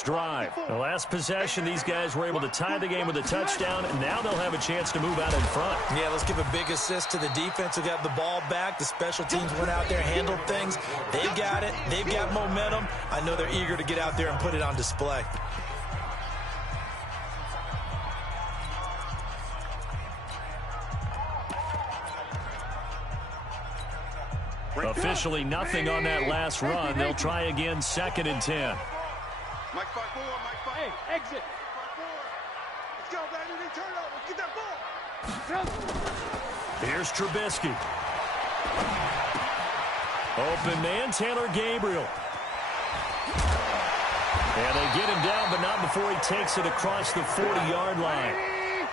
next drive. The last possession, these guys were able to tie the game with a touchdown, and now they'll have a chance to move out in front. Yeah, let's give a big assist to the defense who got the ball back. The special teams went out there, handled things. They've got it. They've got momentum. I know they're eager to get out there and put it on display. Officially nothing on that last run. They'll try again, 2nd and 10. Mike 5-4, Mike 5. Hey, exit. Let's go, baby. They turn over. Get that ball. Here's Trubisky. Open man, Taylor Gabriel. And they get him down, but not before he takes it across the 40-yard line.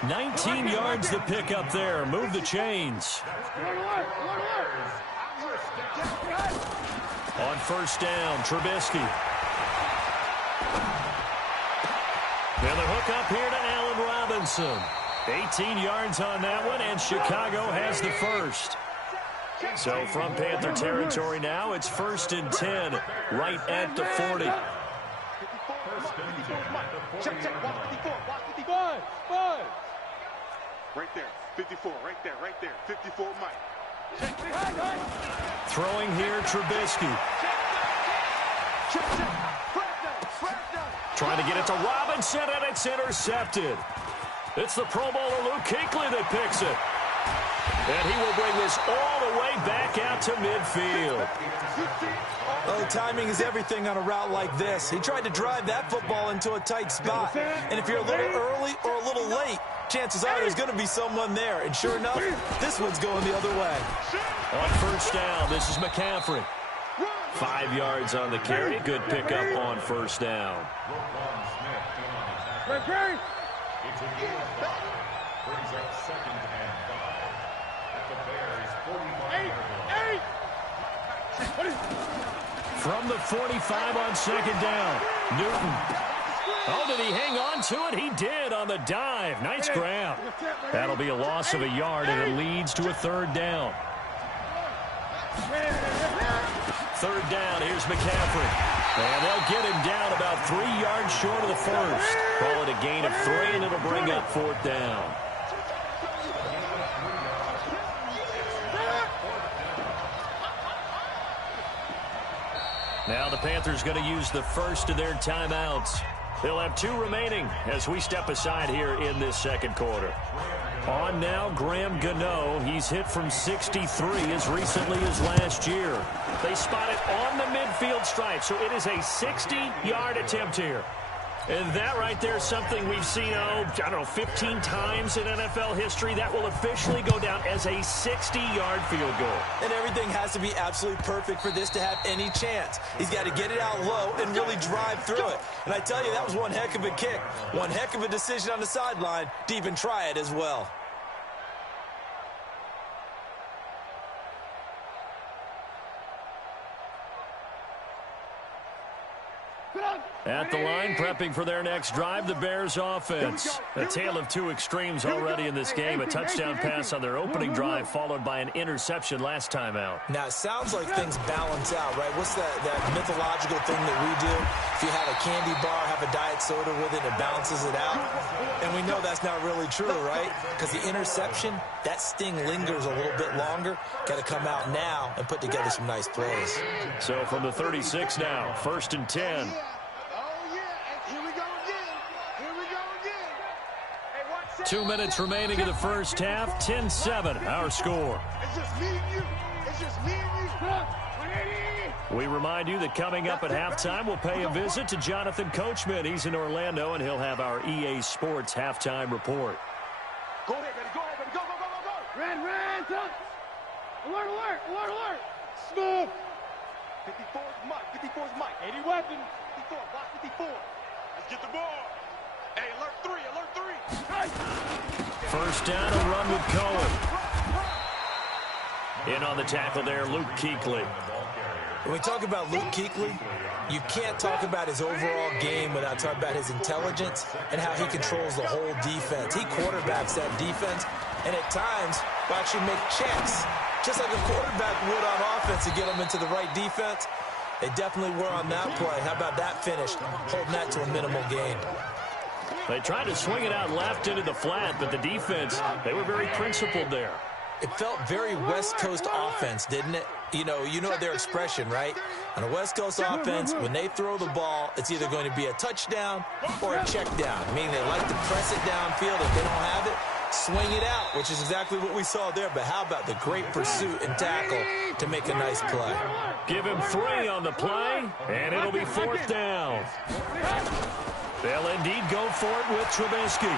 19 yards to pick up there. Move the chains. On 1st down, Trubisky. And the hook up here to Allen Robinson. 18 yards on that one, and Chicago has the first. So from Panther territory now, it's 1st and 10, right at the 40. Check, watch 54, watch 55. Right there, 54, right there, 54, Mike. Throwing here, Trubisky. Trying to get it to Robinson, and it's intercepted. It's the Pro Bowler Luke Kuechly that picks it. And he will bring this all the way back out to midfield. Oh, timing is everything on a route like this. He tried to drive that football into a tight spot. And if you're a little early or a little late, chances are there's going to be someone there. And sure enough, this one's going the other way. On 1st down, this is McCaffrey. 5 yards on the carry. Good pickup on 1st down. Brings up 2nd and 5 at the Bears' 45. From the 45 on 2nd down, Newton. Oh, did he hang on to it? He did on the dive. Nice grab. That'll be a loss of a yard, and it leads to a 3rd down. 3rd down, here's McCaffrey. And they'll get him down about 3 yards short of the first. Call it a gain of 3, and it'll bring up 4th down. Now the Panthers going to use the first of their timeouts. They'll have 2 remaining as we step aside here in this 2nd quarter. On now, Graham Gano. He's hit from 63 as recently as last year. They spot it on the midfield stripe, so it is a 60-yard attempt here. And that right there is something we've seen, I don't know, 15 times in NFL history. That will officially go down as a 60-yard field goal. And everything has to be absolutely perfect for this to have any chance. He's got to get it out low and really drive through it. And I tell you, that was one heck of a kick. One heck of a decision on the sideline to even try it as well. At the line, prepping for their next drive, the Bears offense. A tale of 2 extremes already in this game. A touchdown pass on their opening drive, followed by an interception last time out. Now, it sounds like things balance out, right? What's that mythological thing that we do? If you have a candy bar, have a diet soda with it, it balances it out. And we know that's not really true, right? Because the interception, that sting lingers a little bit longer. Got to come out now and put together some nice plays. So from the 36 now, 1st and 10. 2 minutes remaining in the first half. 10-7, our score. It's just me and you. It's just me and you. We remind you that coming up at halftime, we'll pay a visit to Jonathan Coachman. He's in Orlando, and he'll have our EA Sports halftime report. Go ahead, baby. Go ahead, baby. Go, go, go, go, go. Red, touch. Alert, alert, alert, alert. Smooth. 54's Mike. 54's Mike. 80 weapon. 54. Block 54. Let's get the ball. Hey, alert 3. Alert 3. First down, a run with Cohen. In on the tackle there, Luke Kuechly. When we talk about Luke Kuechly, you can't talk about his overall game without talking about his intelligence and how he controls the whole defense. He quarterbacks that defense, and at times will actually make checks, just like a quarterback would on offense to get them into the right defense. They definitely were on that play. How about that finish? Holding that to a minimal gain. They tried to swing it out left into the flat, but the defense, they were very principled there. It felt very West Coast offense, didn't it? You know their expression, right? On a West Coast offense, when they throw the ball, it's either going to be a touchdown or a check down, meaning they like to press it downfield. If they don't have it, swing it out, which is exactly what we saw there. But how about the great pursuit and tackle to make a nice play? Give him 3 on the play, and it'll be 4th down. They'll indeed go for it with Trubisky.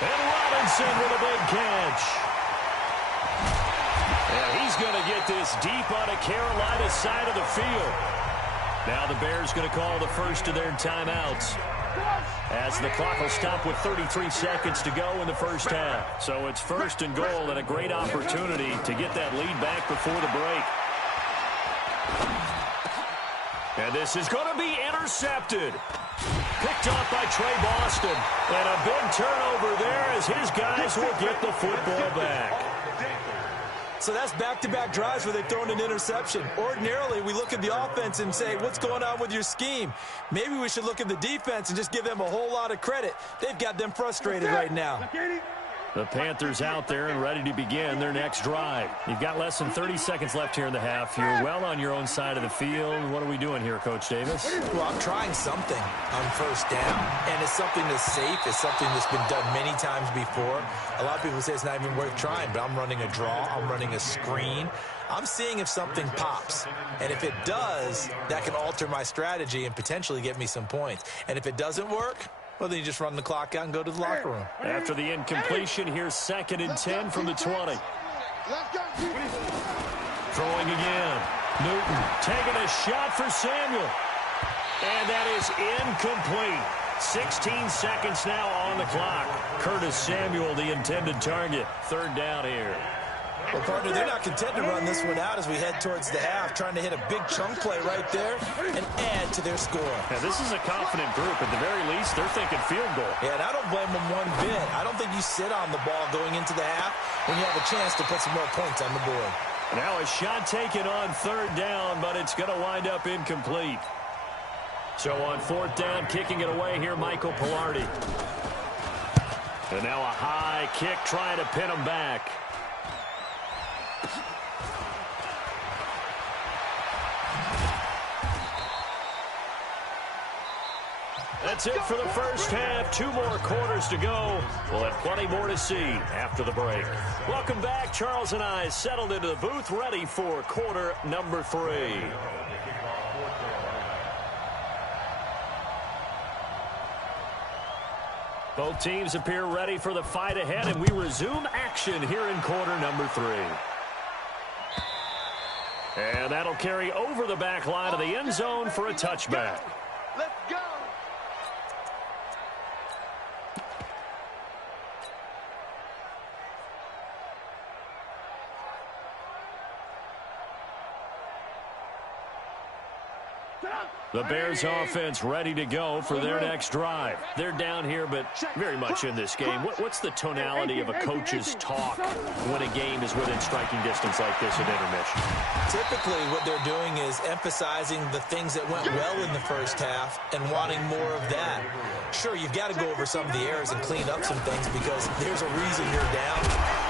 And Robinson with a big catch. And he's going to get this deep on a Carolina side of the field. Now the Bears going to call the first of their timeouts, as the clock will stop with 33 seconds to go in the first half. So it's 1st and goal, and a great opportunity to get that lead back before the break. And this is going to be intercepted. Picked off by Trey Boston. And a big turnover there as his guys will get the football back. So that's back-to-back drives where they've thrown an interception. Ordinarily, we look at the offense and say, what's going on with your scheme? Maybe we should look at the defense and just give them a whole lot of credit. They've got them frustrated right now. The Panthers out there and ready to begin their next drive. You've got less than 30 seconds left here in the half. You're well on your own side of the field. What are we doing here, Coach Davis? Well, I'm trying something on first down, and it's something that's safe. It's something that's been done many times before. A lot of people say it's not even worth trying, but I'm running a draw. I'm running a screen. I'm seeing if something pops, and if it does, that can alter my strategy and potentially get me some points. And if it doesn't work, well, then you just run the clock out and go to the locker room. After the incompletion, here's 2nd and 10 from the 20. Throwing again. Newton taking a shot for Samuel. And that is incomplete. 16 seconds now on the clock. Curtis Samuel, the intended target. 3rd down here. Well, partner, they're not content to run this one out as we head towards the half, trying to hit a big chunk play right there and add to their score. Yeah, this is a confident group. At the very least, they're thinking field goal. Yeah, and I don't blame them one bit. I don't think you sit on the ball going into the half when you have a chance to put some more points on the board. Now a shot taken on 3rd down, but it's going to wind up incomplete. So on 4th down, kicking it away here, Michael Pilardi. And now a high kick trying to pin him back. That's it for the first half. 2 more quarters to go. We'll have plenty more to see after the break. Welcome back. Charles and I settled into the booth, ready for quarter number 3. Both teams appear ready for the fight ahead, and we resume action here in quarter number 3. And that'll carry over the back line of the end zone for a touchback. Let's go. The Bears offense ready to go for their next drive. They're down here, but very much in this game. What's the tonality of a coach's talk when a game is within striking distance like this at intermission? Typically, what they're doing is emphasizing the things that went well in the first half and wanting more of that. Sure, you've got to go over some of the errors and clean up some things because there's a reason you're down.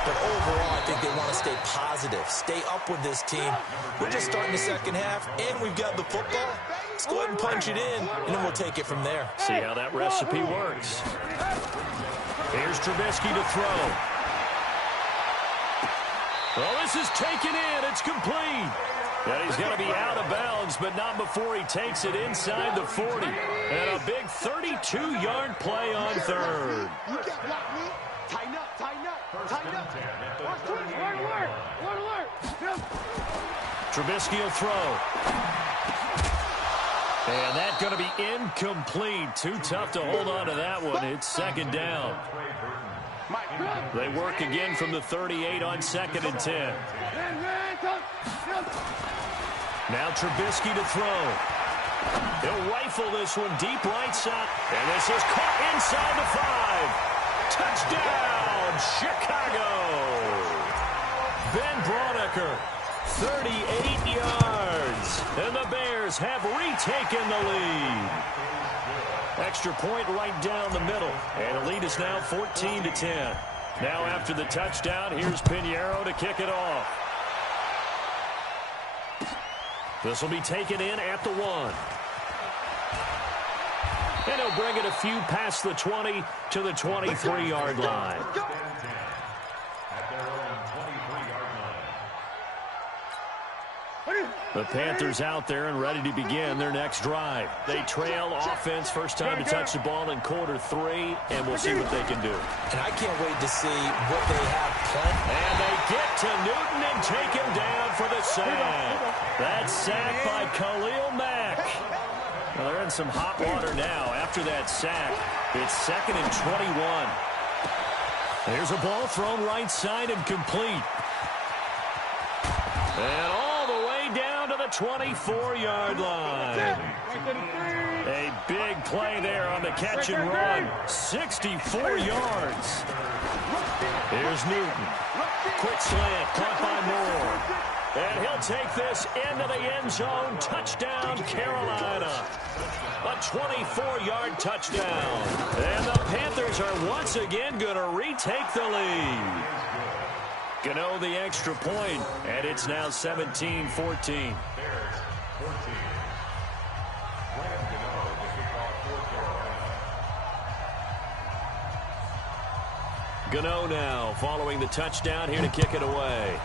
But overall, I think they want to stay positive, stay up with this team. We're just starting the second half, and we've got the football. Let's go ahead and punch it in, and then we'll take it from there. See how that recipe works. Here's Trubisky to throw. Well, this is taken in. It's complete. And he's going to be out of bounds, but not before he takes it inside the 40. And a big 32-yard play on 3rd. Tighten up, tighten up, tighten up. Alert. Trubisky will throw. And that's going to be incomplete. Too tough to hold on to that one. It's 2nd down. They work again from the 38 on 2nd and 10. Now Trubisky to throw. He'll rifle this one deep right side. And this is caught inside the 5. Touchdown, Chicago. Ben Braunecker, 38 yards. And the Bears have retaken the lead. Extra point right down the middle. And the lead is now 14-10. Now after the touchdown, here's Pinheiro to kick it off. This will be taken in at the 1. And he'll bring it a few past the 20 to the 23-yard line. The Panthers out there and ready to begin their next drive. They trail offense, first time to touch the ball in quarter 3, and we'll see what they can do. And I can't wait to see what they have planned. And they get to Newton and take him down for the sack. That's sacked by Khalil Mack. Well, they're in some hot water now. After that sack, it's 2nd and 21. There's a ball thrown right side and complete. And all the way down to the 24-yard line. A big play there on the catch and run. 64 yards. Here's Newton. Quick slant, caught by Moore. And he'll take this into the end zone. Touchdown, Carolina. A 24-yard touchdown. And the Panthers are once again going to retake the lead. Gano the extra point, and it's now 17-14. Gano now following the touchdown here to kick it away.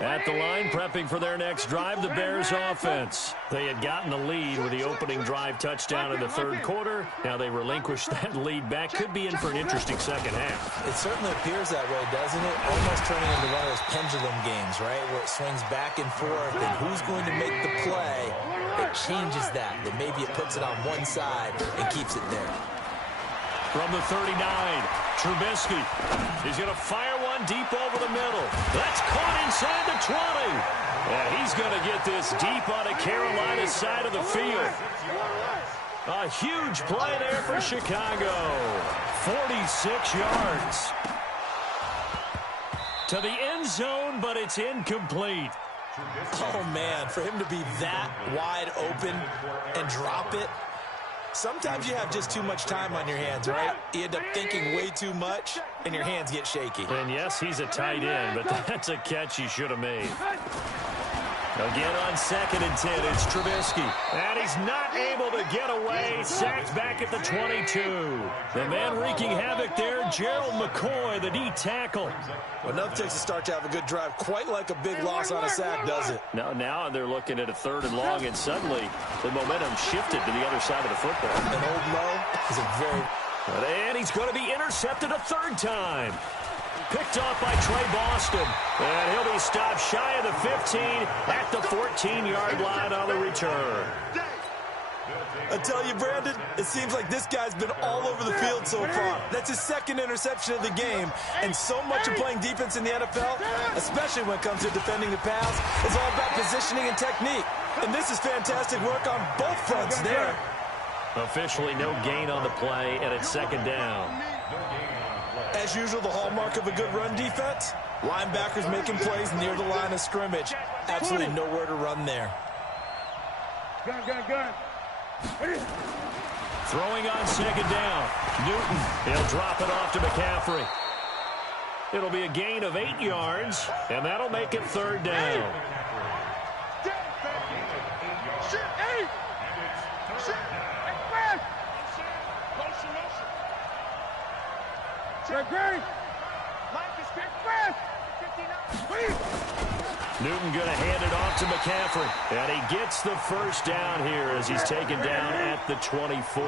At the line, prepping for their next drive, the Bears offense. They had gotten the lead with the opening drive touchdown in the third quarter. Now they relinquished that lead back. Could be in for an interesting second half. It certainly appears that way, doesn't it? Almost turning into one of those pendulum games, right? Where it swings back and forth, and who's going to make the play that changes that? That maybe it puts it on one side and keeps it there. From the 39, Trubisky. He's going to fire one deep over the middle. That's caught inside the 20. And he's going to get this deep on the Carolina side of the field. A huge play there for Chicago. 46 yards. To the end zone, but it's incomplete. Oh, man, for him to be that wide open and drop it. Sometimes you have just too much time on your hands, right? You end up thinking way too much, and your hands get shaky. And yes, he's a tight end, but that's a catch he should have made. Again on 2nd and 10, it's Trubisky. And he's not able to get away. Sacked back at the 22. The man wreaking havoc there, Gerald McCoy, the D tackle. Well, enough takes a start to have a good drive. Quite like a big loss on a sack, does it? Now they're looking at a 3rd and long, and suddenly the momentum shifted to the other side of the football. And Old Mo is a very... And he's going to be intercepted a 3rd time. Picked off by Trey Boston. And he'll be stopped shy of the 15 at the 14-yard line on the return. I tell you, Brandon, it seems like this guy's been all over the field so far. That's his 2nd interception of the game. And so much of playing defense in the NFL, especially when it comes to defending the pass, is all about positioning and technique. And this is fantastic work on both fronts there. Officially no gain on the play, and it's 2nd down. As usual, the hallmark of a good run defense, linebackers making plays near the line of scrimmage. Absolutely nowhere to run there. Gun. Throwing on 2nd down. Newton, he'll drop it off to McCaffrey. It'll be a gain of 8 yards, and that'll make it 3rd down. Newton going to hand it off to McCaffrey. And he gets the 1st down here as he's taken down at the 24.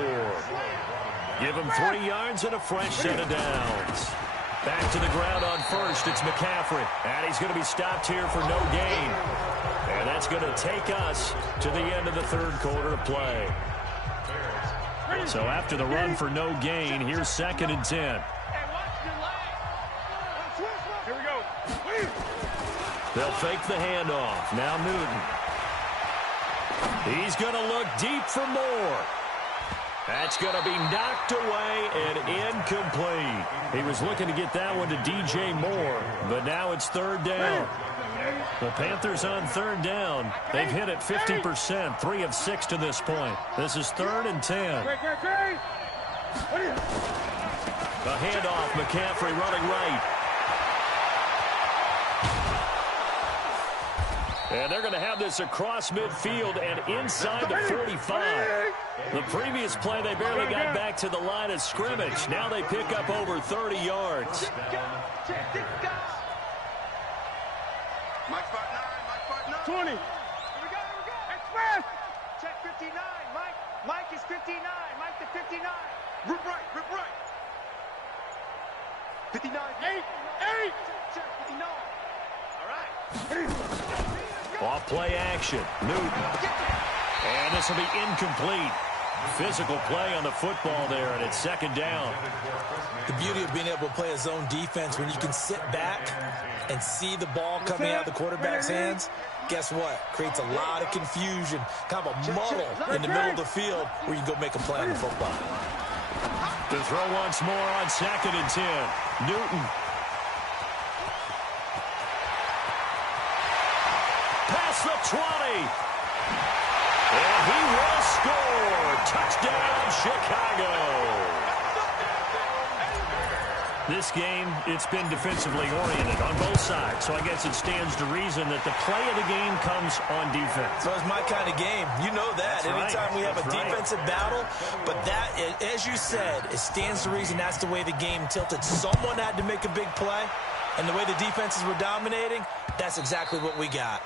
Give him 3 yards and a fresh set of downs. Back to the ground on 1st. It's McCaffrey. And he's going to be stopped here for no gain. And that's going to take us to the end of the 3rd quarter of play. So after the run for no gain, here's 2nd and 10. Here we go. They'll fake the handoff. Now Newton. He's going to look deep for more. That's going to be knocked away and incomplete. He was looking to get that one to DJ Moore, but now it's third down. The Panthers on third down. They've hit it 50%, 3 of 6 to this point. This is 3rd and 10. A handoff, McCaffrey running right. And they're going to have this across midfield and inside the 45. The previous play, they barely got back to the line of scrimmage. Now they pick up over 30 yards. Mike 5'9", 20. Here we go. Express. Check 59, Mike. Mike is 59. Mike to 59. Rip right. 59. 8. Check 59. All right. Off play action. Newton. And this will be incomplete. Physical play on the football there, and it's 2nd down. The beauty of being able to play a zone defense when you can sit back and see the ball coming out of the quarterback's hands, guess what? Creates a lot of confusion, kind of a muddle in the middle of the field where you go make a play on the football. To throw once more on 2nd and 10. Newton. Past the 20. And he will score. Touchdown, Chicago. This game, it's been defensively oriented on both sides, so I guess it stands to reason that the play of the game comes on defense. So it's my kind of game. You know that. That's Anytime right. we have a That's right. defensive battle, but that, as you said, it stands to reason that's the way the game tilted. Someone had to make a big play, and the way the defenses were dominating, that's exactly what we got.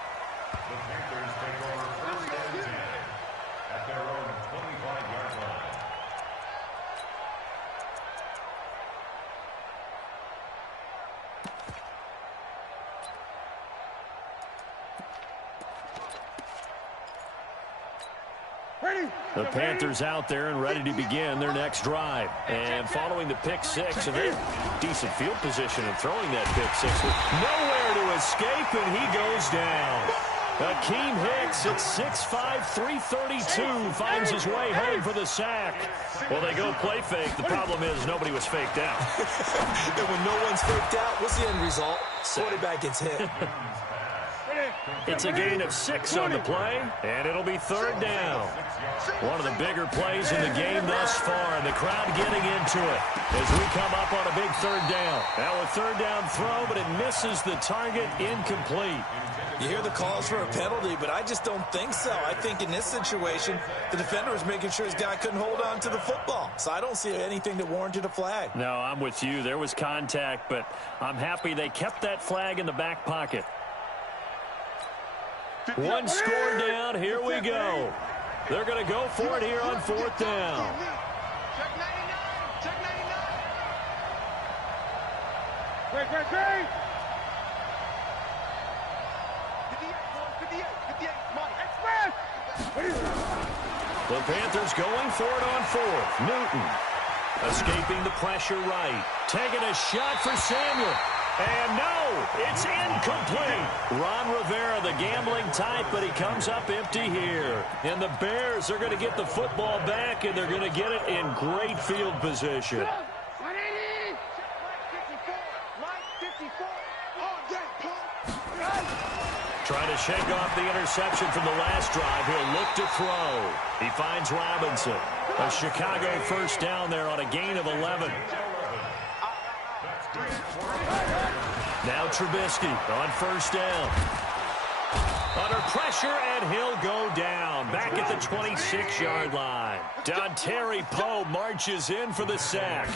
The Panthers out there and ready to begin their next drive. And following the pick six, and they're in decent field position and throwing that pick six with nowhere to escape, and he goes down. Akeem Hicks at 6'5", 332 finds his way home for the sack. Well, they go play fake. The problem is nobody was faked out. And when no one's faked out, what's the end result? Quarterback gets hit. It's a gain of 6 on the play, and it'll be 3rd down. One of the bigger plays in the game thus far, and the crowd getting into it as we come up on a big 3rd down. Now a 3rd down throw, but it misses the target, incomplete. You hear the calls for a penalty, but I just don't think so. I think in this situation, the defender was making sure his guy couldn't hold on to the football. So I don't see anything that warranted a flag. No, I'm with you. There was contact, but I'm happy they kept that flag in the back pocket. One score down. Here we go. They're going to go for it here on 4th down. Check 99. Check 99. Great. 58, Mike. Express. The Panthers going for it on 4th. Newton escaping the pressure right. Taking a shot for Samuel. And no, it's incomplete. Ron Rivera, the gambling type, but he comes up empty here. And the Bears are going to get the football back, and they're going to get it in great field position. Mike 54. Mike 54. All day, Paul. Trying to shake off the interception from the last drive. He'll look to throw. He finds Robinson. A Chicago 1st down there on a gain of 11. Now Trubisky on 1st down. Under pressure, and he'll go down. Back at the 26-yard line. Dontari Poe marches in for the sack.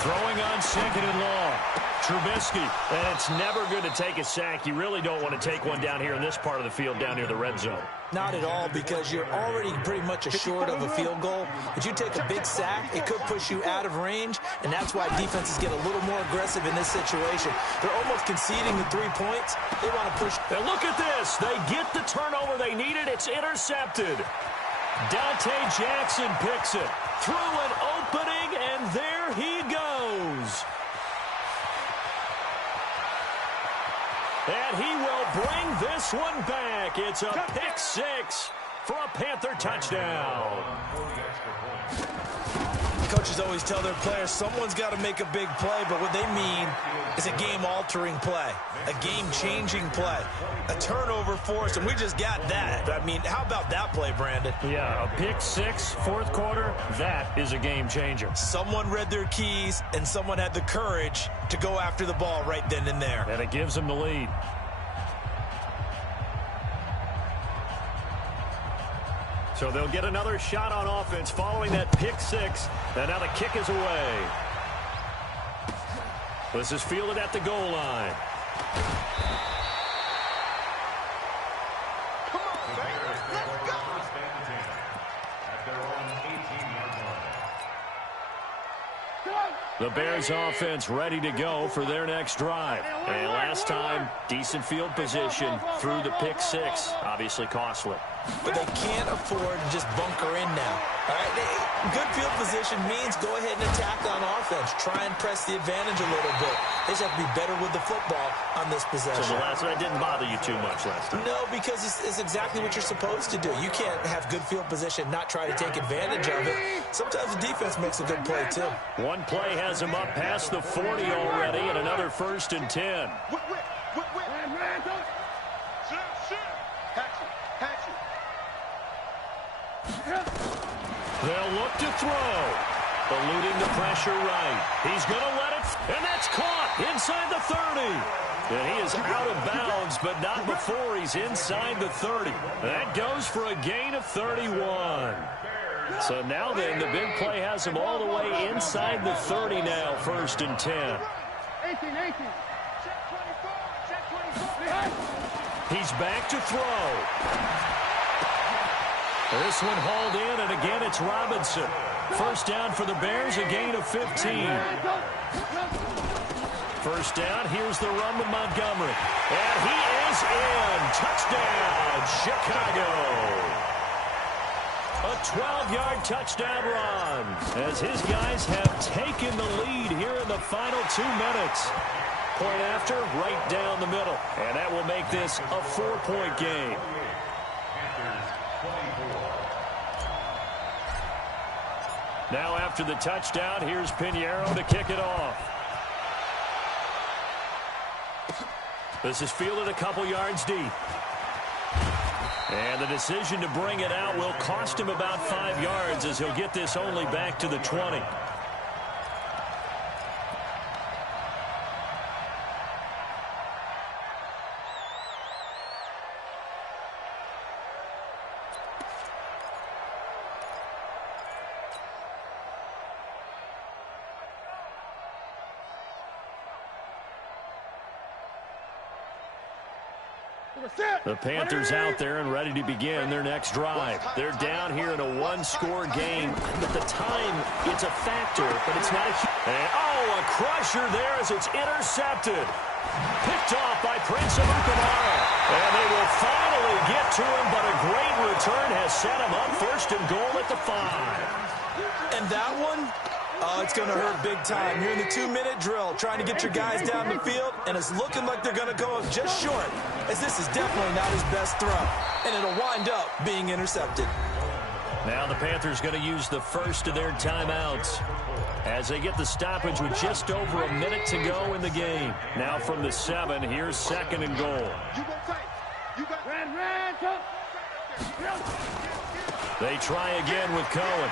Throwing on 2nd and long. Trubisky, and it's never good to take a sack. You really don't want to take one down here in this part of the field, down near the red zone. Not at all, because you're already pretty much assured of a field goal. But you take a big sack, it could push you out of range, and that's why defenses get a little more aggressive in this situation. They're almost conceding the 3 points. They want to push. And look at this. They get the turnover they needed. It's intercepted. Dante Jackson picks it. Through an opening, and there he goes. And he will bring this one back. It's a pick six for a Panther touchdown. Coaches always tell their players someone's got to make a big play, but what they mean is a game-altering play, a game-changing play, a turnover forced, and we just got that. I mean, how about that play, Brandon? Yeah, a pick six, fourth quarter, that is a game changer. Someone read their keys, and someone had the courage to go after the ball right then and there. And it gives them the lead. So they'll get another shot on offense following that pick six. And now the kick is away. This is fielded at the goal line. Come on, baby. Let's go. The Bears offense ready to go for their next drive. And last time, decent field position through the pick six. Obviously costly. But they can't afford to just bunker in now. All right, good field position means go ahead and attack on offense. Try and press the advantage a little bit. They just have to be better with the football on this possession. So the last one didn't bother you too much last time? No, because it's exactly what you're supposed to do. You can't have good field position, not try to take advantage of it. Sometimes the defense makes a good play, too. One play has him up past the 40 already, and another 1st and 10. They'll look to throw. Eluding the pressure right. He's going to let it, and that's caught inside the 30. And he is out of bounds, but not before he's inside the 30. That goes for a gain of 31. So now then, the big play has him all the way inside the 30 now, 1st and 10. 18. He's back to throw. This one hauled in, and again it's Robinson. First down for the Bears, a gain of 15. First down, here's the run with Montgomery. And he is in. Touchdown, Chicago. A 12-yard touchdown run as his guys have taken the lead here in the final 2 minutes. Point after, right down the middle. And that will make this a 4-point game. Now after the touchdown, here's Pinheiro to kick it off. This is fielded a couple yards deep. And the decision to bring it out will cost him about 5 yards as he'll get this only back to the 20. The Panthers out there and ready to begin their next drive. They're down here in a one-score game. At the time, it's a factor, but it's not a huge... And, a crusher there as it's intercepted. Picked off by Prince Amukamara. And they will finally get to him, but a great return has set him up 1st and goal at the 5. And that one... it's going to hurt big time. You're in the 2-minute drill trying to get your guys down the field, and it's looking like they're going to go just short, as this is definitely not his best throw, and it'll wind up being intercepted. Now the Panthers going to use the first of their timeouts as they get the stoppage with just over a minute to go in the game. Now from the 7, here's 2nd and goal. They try again with Cohen.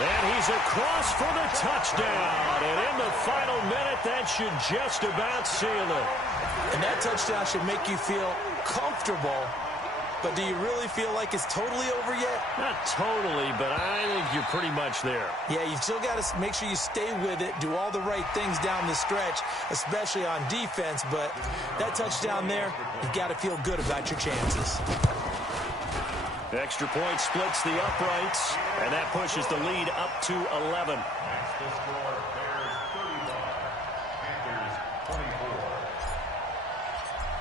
And he's across for the touchdown. And in the final minute, that should just about seal it. And that touchdown should make you feel comfortable. But do you really feel like it's totally over yet? Not totally, but I think you're pretty much there. Yeah, you've still got to make sure you stay with it, do all the right things down the stretch, especially on defense. But that touchdown there, you've got to feel good about your chances. The extra point splits the uprights, and that pushes the lead up to 11.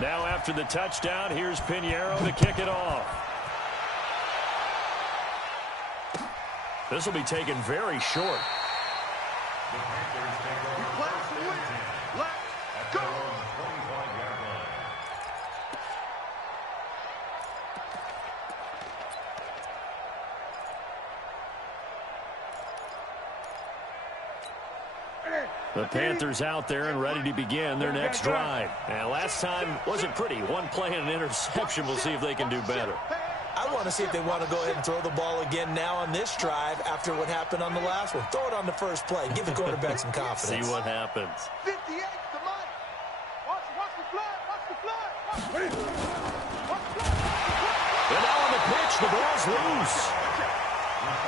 Now after the touchdown, here's Pinheiro to kick it off. This will be taken very short. The Panthers out there and ready to begin their next drive. And last time wasn't pretty. One play and an interception. We'll see if they can do better. I want to see if they want to go ahead and throw the ball again now on this drive after what happened on the last one. Throw it on the first play. Give the quarterback some confidence. See what happens. 58 the money. Watch the flag. Watch the flag. And now on the pitch, the ball's loose.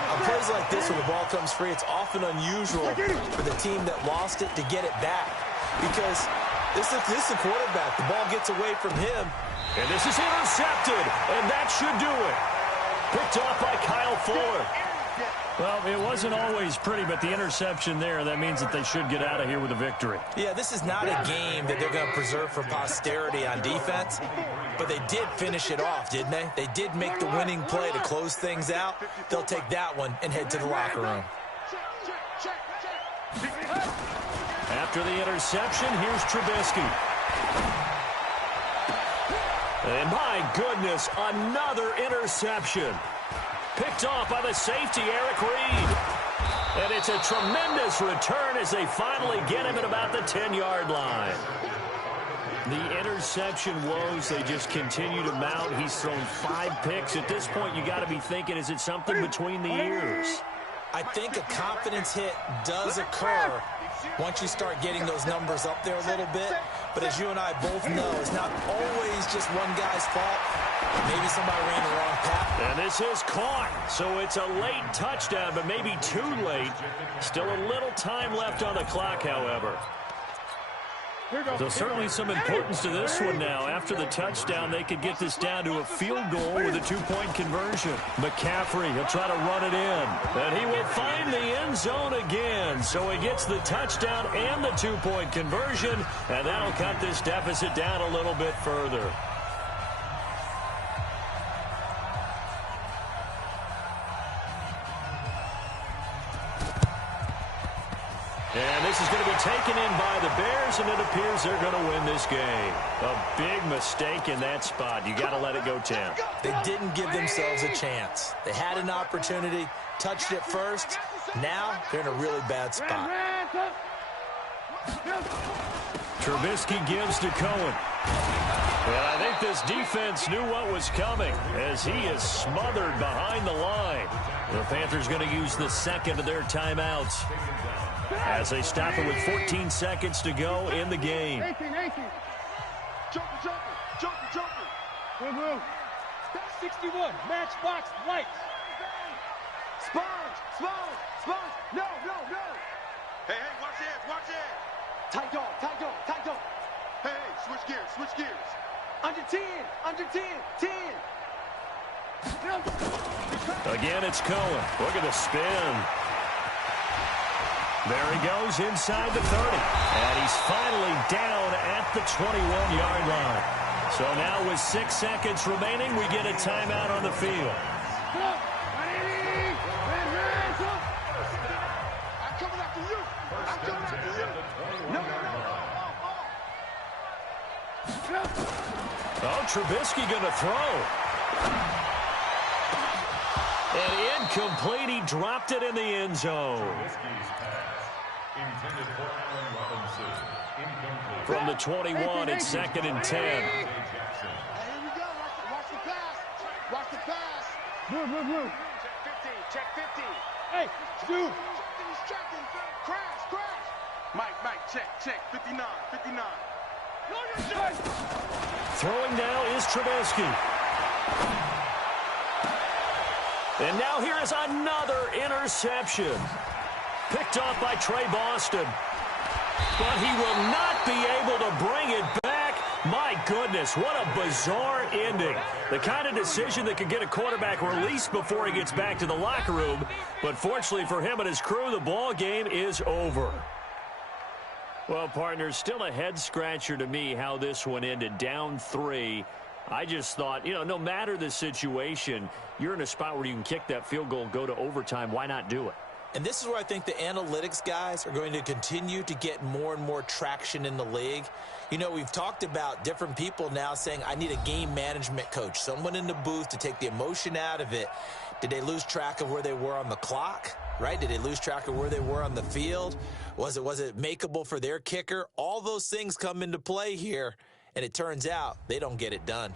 On plays like this, when the ball comes free, it's often unusual for the team that lost it to get it back. Because this is the quarterback. The ball gets away from him. And this is intercepted. And that should do it. Picked off by Kyle Fuller. Well, it wasn't always pretty, but the interception there, that means that they should get out of here with a victory. Yeah, this is not a game that they're going to preserve for posterity on defense, but they did finish it off, didn't they? They did make the winning play to close things out. They'll take that one and head to the locker room. After the interception, here's Trubisky. And my goodness, another interception. Picked off by the safety, Eric Reed. And it's a tremendous return as they finally get him at about the 10-yard line. The interception woes, they just continue to mount. He's thrown 5 picks. At this point, you got to be thinking, is it something between the ears? I think a confidence hit does occur once you start getting those numbers up there a little bit. But as you and I both know, it's not always just one guy's fault. Maybe somebody ran the wrong path. And this is caught. So it's a late touchdown, but maybe too late. Still a little time left on the clock, however. So certainly some importance to this one now. After the touchdown, they could get this down to a field goal with a 2-point conversion. McCaffrey, he'll try to run it in. And he will find the end zone again. So he gets the touchdown and the 2-point conversion. And that'll cut this deficit down a little bit further. And this is going to be taken in by the Bears, and it appears they're going to win this game. A big mistake in that spot. You got to let it go 10. They didn't give themselves a chance. They had an opportunity, touched it first. Now they're in a really bad spot. Trubisky gives to Cohen. And I think this defense knew what was coming as he is smothered behind the line. The Panthers going to use the second of their timeouts as they stop it with 14 seconds to go in the game. 18. Joker. Move. 61, matchbox lights. Sponge. No. Hey, watch it. Tight dog. Hey, switch gears. Under 10. 10. Again, it's Cohen. Look at the spin. There he goes inside the 30. And he's finally down at the 21-yard line. So now with 6 seconds remaining, we get a timeout on the field. I'm coming after you. No. Oh, Trubisky going to throw. And incomplete. He dropped it in the end zone. From the 21, it's 2nd and 10. Hey, here we go. Watch the pass. Move. Check 50. Hey, Stu. He's checking. Crash. Mike, check. 59. Throwing now is Trubisky. And now here is another interception. Picked off by Trey Boston. But he will not be able to bring it back. My goodness, what a bizarre ending. The kind of decision that could get a quarterback released before he gets back to the locker room. But fortunately for him and his crew, the ball game is over. Well, partners, still a head-scratcher to me how this one ended. Down 3. I just thought, no matter the situation, you're in a spot where you can kick that field goal, go to overtime. Why not do it? And this is where I think the analytics guys are going to continue to get more and more traction in the league. You know, we've talked about different people now saying, I need a game management coach, someone in the booth to take the emotion out of it. Did they lose track of where they were on the clock, right? Did they lose track of where they were on the field? Was it makeable for their kicker? All those things come into play here, and it turns out they don't get it done.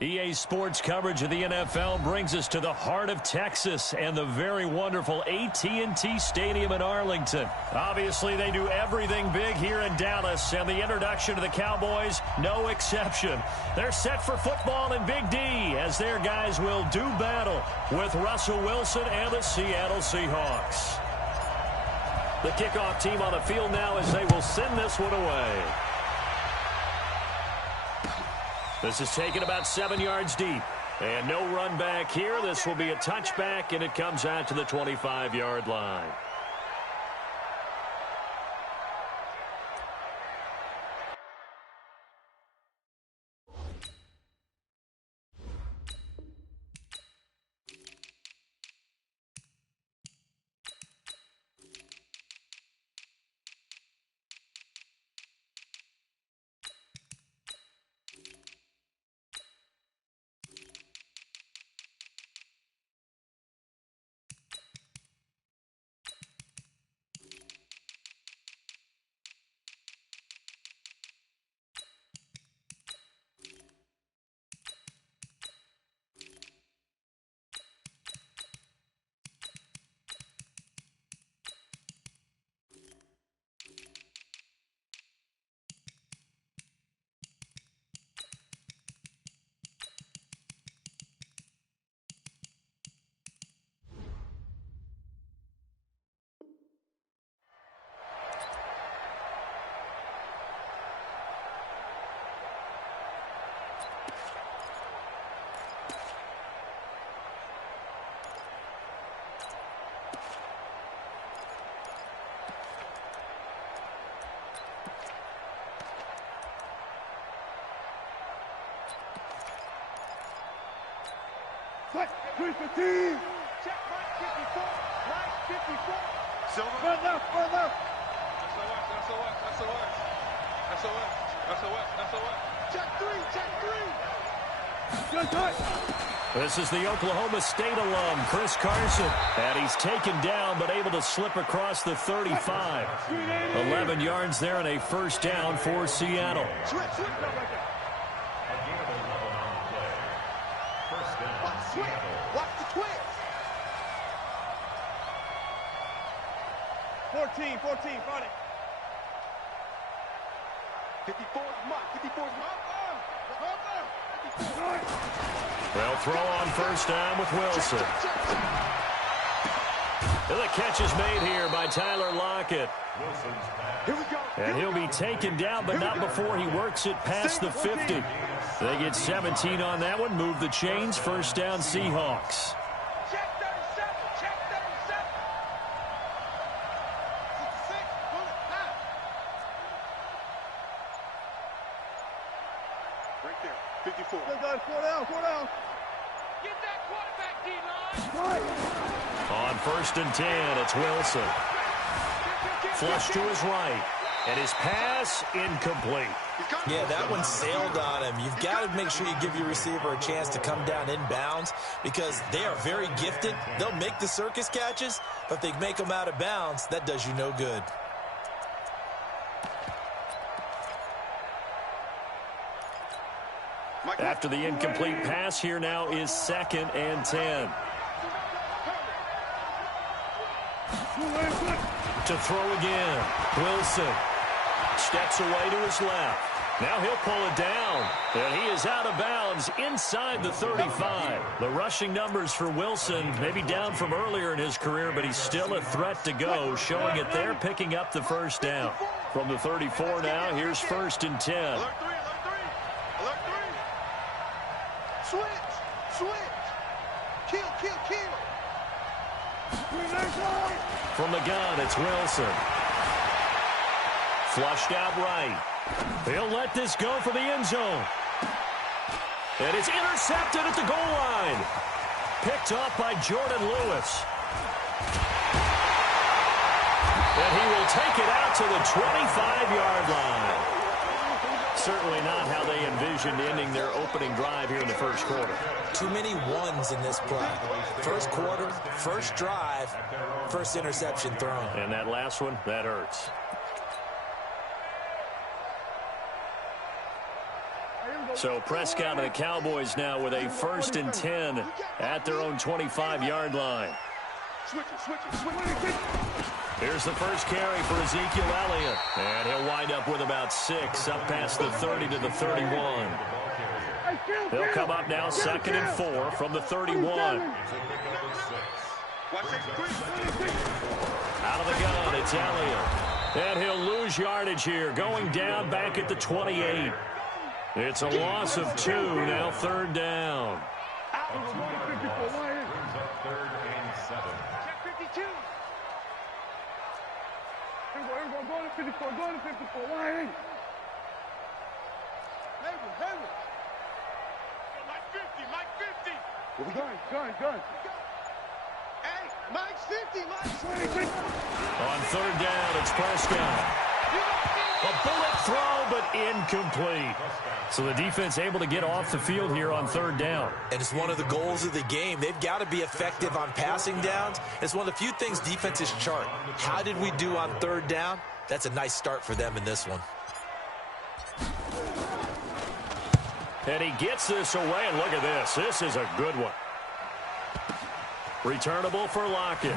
EA Sports coverage of the NFL brings us to the heart of Texas and the very wonderful AT&T Stadium in Arlington. Obviously, they do everything big here in Dallas, and the introduction to the Cowboys, no exception. They're set for football in Big D as their guys will do battle with Russell Wilson and the Seattle Seahawks. The kickoff team on the field now as they will send this one away. This is taken about 7 yards deep. And no run back here. This will be a touchback, and it comes out to the 25-yard line. Cut. 315. Check right 54. Right 54. Silver. Further. SOS. Check 3. Good cut. This is the Oklahoma State alum, Chris Carson. And he's taken down, but able to slip across the 35. 11 yards there and a first down for Seattle. Switch. Watch the twitch. 14, front it. 54's mark. 54's mark. They'll throw on first down with Wilson. And the catch is made here by Tyler Lockett. Here we go. And he'll be taken down, but not before he works it past the 50. They get 17 on that one. Move the chains. First down, Seahawks. Check 37. Check 37. 66. Pull it back. Right there. 54. Good guys. 4 down. Get that quarterback, D-line. On first and 10, it's Wilson. Flush to his right. And his pass incomplete. Yeah, that one sailed on him. You've got to make sure you give your receiver a chance to come down inbounds because they are very gifted. They'll make the circus catches, but if they make them out of bounds, that does you no good. After the incomplete pass, here now is 2nd and 10. To throw again. Wilson steps away to his left. Now he'll pull it down. And he is out of bounds inside the 35. The rushing numbers for Wilson maybe down from earlier in his career, but he's still a threat to go, showing it there, picking up the first down. From the 34 now, here's 1st and 10. Alert 3. Switch. Kill. From the gun, it's Wilson. Flushed out right. He'll let this go for the end zone. And it's intercepted at the goal line. Picked up by Jordan Lewis. And he will take it out to the 25-yard line. Certainly not how they envisioned ending their opening drive here in the first quarter. Too many ones in this play. First quarter, first drive, first interception thrown. And that last one, that hurts. So Prescott and the Cowboys now with a 1st and 10 at their own 25-yard line. Switch. Here's the first carry for Ezekiel Elliott. And he'll wind up with about 6 up past the 30 to the 31. They'll come up now 2nd and 4 from the 31. Out of the gun, it's Elliott. And he'll lose yardage here, going down back at the 28. It's a loss of 2, now 3rd down. Check 52. Go to 54. Line. Heavy. Mike 50. Gun. Hey, Mike's 50. Mike's 20. On 3rd down, it's Prescott. A bullet throw, but incomplete. So the defense able to get off the field here on 3rd down. And it's one of the goals of the game. They've got to be effective on passing downs. It's one of the few things defenses chart. How did we do on 3rd down? That's a nice start for them in this one. And he gets this away, and look at this. This is a good one. Returnable for Lockett.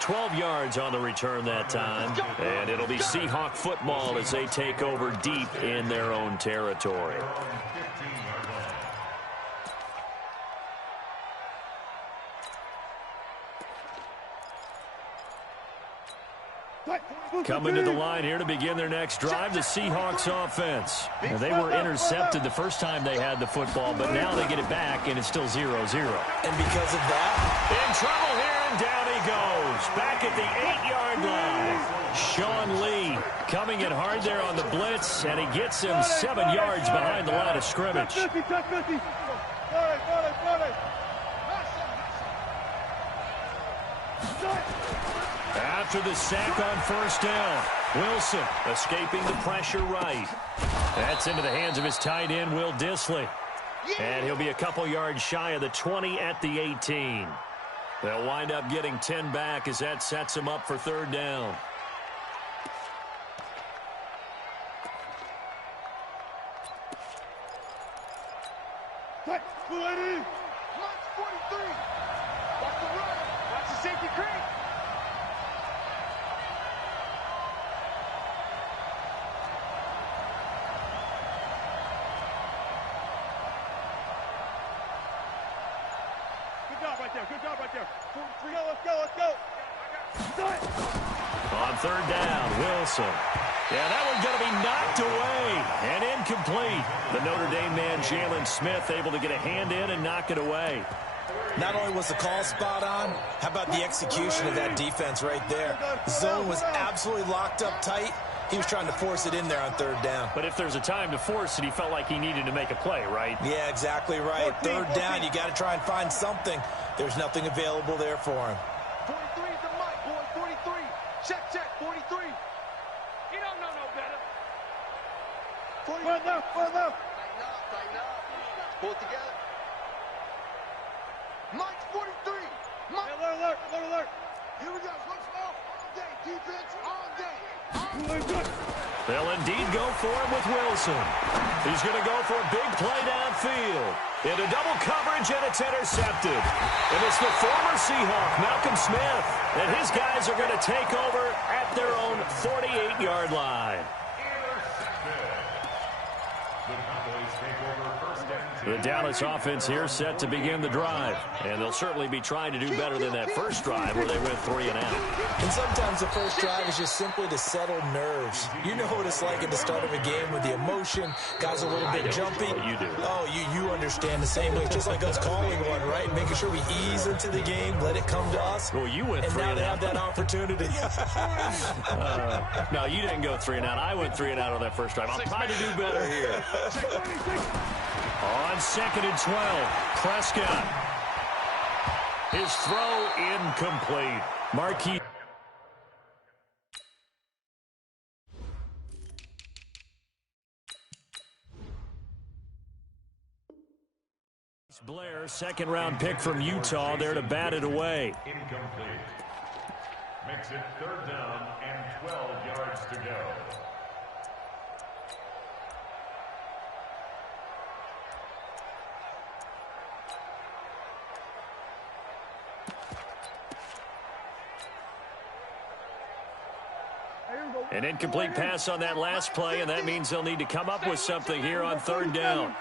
$12 yards on the return that time. And it'll be Seahawk football as they take over deep in their own territory. Coming to the line here to begin their next drive, the Seahawks offense. Now, they were intercepted the first time they had the football, but now they get it back, and it's still 0-0. And because of that, in trouble here, and down he goes. Back at the 8-yard line. Sean Lee coming in hard there on the blitz, and he gets him 7 yards behind the line of scrimmage. After the sack on first down, Wilson escaping the pressure right. That's into the hands of his tight end, Will Dissly. And he'll be a couple yards shy of the 20 at the 18. They'll wind up getting 10 back as that sets him up for third down. Mike 43. Watch the run. Watch the safety creep. Good job right there. 43. Let's go. On third down, Wilson. Yeah, that one's going to be knocked away and incomplete. The Notre Dame man, Jalen Smith, able to get a hand in and knock it away. not only was the call spot on, how about the execution of that defense right there? The zone was absolutely locked up tight. He was trying to force it in there on third down. But if there's a time to force it, he felt like he needed to make a play, right? Yeah, exactly right. Third down, you got to try and find something. There's nothing available there for him. 43 is the mic, boy. 43. Check, 43. He don't know no better. 43. Tighten up. Pull it together. Mike's 43. Mike. Alert. Here we go. Let's go. All day. Defense all day. They'll indeed go for him with Wilson. He's going to go for a big play downfield. Into double coverage, and it's intercepted. And it's the former Seahawk, Malcolm Smith. And his guys are going to take over at their own 48-yard line. The Dallas offense here set to begin the drive. And they'll certainly be trying to do better than that first drive where they went 3 and out. And sometimes the first drive is just simply to settle nerves. You know what it's like at the start of a game with the emotion. Guys are a little bit jumpy. You do. Oh, you understand the same way. Just like us calling one, right? Making sure we ease into the game, let it come to us. Well, you went 3 and out. And now they have that opportunity. No, you didn't go 3 and out. I went 3 and out on that first drive. I'll try to do better here. On 2nd and 12, Prescott. His throw incomplete. Marquis. Blair, second-round pick from Utah, there to bat it away. Incomplete. Makes it 3rd down and 12 yards to go. An incomplete pass on that last play, and that means they'll need to come up with something here on 3rd down.